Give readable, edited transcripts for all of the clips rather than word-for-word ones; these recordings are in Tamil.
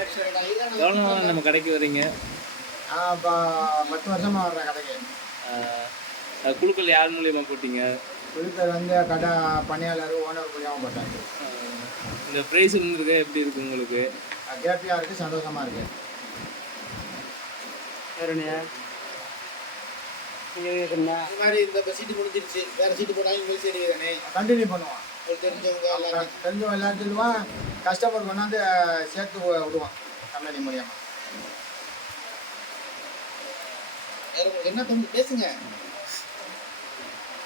எவ்வளோ நாள் நம்ம கடைக்கு வரீங்க? இப்போ 10 வருஷமாக வர்றேன் கடைக்கு. குழுக்கள் யார் மூலியமாக போட்டீங்க? குழுக்கள் வந்து கடை பணியாளர் ஓனர் மூலியமாக போட்டேன். இந்த ப்ரைஸ் இருந்திருக்கு எப்படி இருக்குது உங்களுக்கு? ஹேப்பியாக இருக்குது, சந்தோஷமாக இருக்குது. வேறுண்ணா நீங்கள் கேட்குறீங்க இது மாதிரி இந்த சீட்டு முடிஞ்சிருச்சு, வேறு சீட்டு போனாலும் இங்கே சரி தானே கண்டினியூ பண்ணுவான். தெரிஞ்சவங்க எல்லாம் தெரிஞ்சவங்க எல்லாரும் சொல்லுவான், கஸ்டமர் கொண்டாந்து சேர்த்து விடுவான் கம்பெனி மூலியமாக. வேறு உங்களுக்கு என்ன தோணுது பேசுங்க.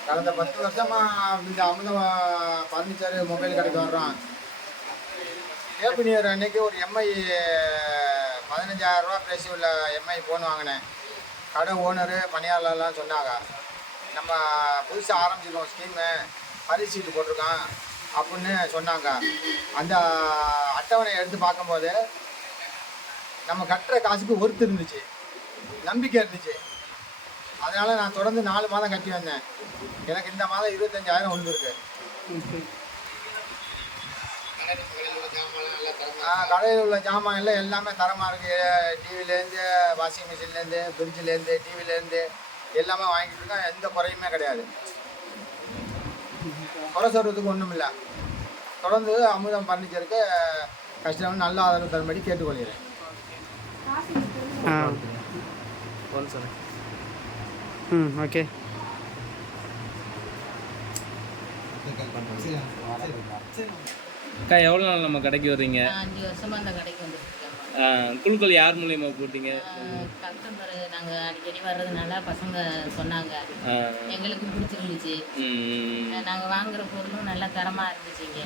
கடந்த 10 வருஷமாக இந்த அமுதம் ஃபர்னிச்சர் மொபைல் கடைக்கு வர்றான். ஹேப்பி நியூ இயர் அன்னைக்கு ஒரு எம்ஐ 15,000 ரூபா ப்ரைஸ் உள்ள எம்ஐ ஃபோன் வாங்கினேன். கடை ஓனரு பணியாளர்லாம் சொன்னாங்க, நம்ம புதுசாக ஆரம்பிச்சிருக்கோம் ஸ்கீமு, பரிசு சீட்டு போட்டிருக்கான் அப்படின்னு சொன்னாங்க. அந்த அட்டவணை எடுத்து பார்க்கும்போது நம்ம கட்டுற காசுக்கு ஒர்த்து இருந்துச்சு, நம்பிக்கை இருந்துச்சு. அதனால் நான் தொடர்ந்து 4 மாதம் கட்டி வந்தேன். எனக்கு இந்த மாதம் 25,000 வந்துருக்கு. கடையில் உள்ள ஜாமான் எல்லாம் எல்லாமே தரமாக இருக்குது. டிவிலேருந்து, வாஷிங் மிஷின்லேருந்து, ஃப்ரிட்ஜிலேருந்து, டிவிலேருந்து எல்லாமே வாங்கிட்டு இருக்கேன். எந்த குறையுமே கிடையாது. குறை சொல்கிறதுக்கு ஒன்றும் இல்லை. தொடர்ந்து அமுதம் ஃபர்னிச்சருக்கு கஸ்டமர் நல்ல ஆதரவு தரும்படி கேட்டுக்கொள்கிறேன். ஓகே. அக்கா எவ்வளோ நாள் நம்ம கடைக்கு வர்றீங்க? 5 வருஷமாக அந்த கடைக்கு வந்துருக்கேன். குழுக்கள் யார் மூலியமாக போட்டீங்க? கஸ்டமர் நாங்கள் அடிக்கடி வர்றதுனால பசங்க சொன்னாங்க, எங்களுக்கு பிடிச்சிருந்துச்சு. நாங்கள் வாங்குற பொருளும் நல்லா தரமாக இருந்துச்சுங்க.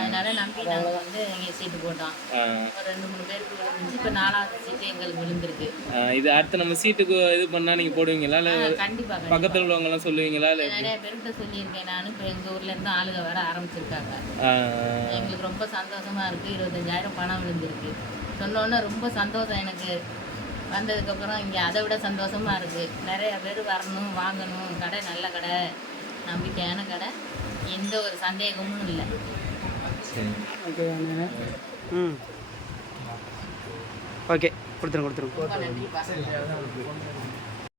அதனால நம்பி நாங்கள் வந்து இங்கே சீட்டு போட்டோம். ஒரு 2-3 பேருக்கு விழுந்துச்சு. இப்போ 4வது சீட்டு எங்களுக்கு விழுந்திருக்கு. இது அடுத்து நம்ம சீட்டுக்கு இது பண்ணால் நீங்கள் போடுவீங்களா? இல்லை கண்டிப்பாக பக்கத்தில் உள்ளவங்கலாம் சொல்லுவீங்களா? இல்லை நிறைய பேர்கிட்ட சொல்லியிருக்கேன் நான். இப்போ எங்கள் ஊர்லேருந்து ஆளுங்க வர ஆரம்பிச்சிருக்காங்க. எங்களுக்கு ரொம்ப சந்தோஷமாக இருக்குது. 25,000 பணம் விழுந்திருக்கு. சொன்னோன்னே ரொம்ப சந்தோஷம் எனக்கு. வந்ததுக்கப்புறம் இங்கே அதை விட சந்தோஷமாக இருக்குது. நிறைய பேர் வரணும், வாங்கணும். கடை நல்ல கடை, நம்பிக்கையான கடை, எந்த ஒரு சந்தேகமும் இல்லை. ஓகே. ஓகே, கொடுத்துருங்க. ரொம்ப நன்றிப்பா.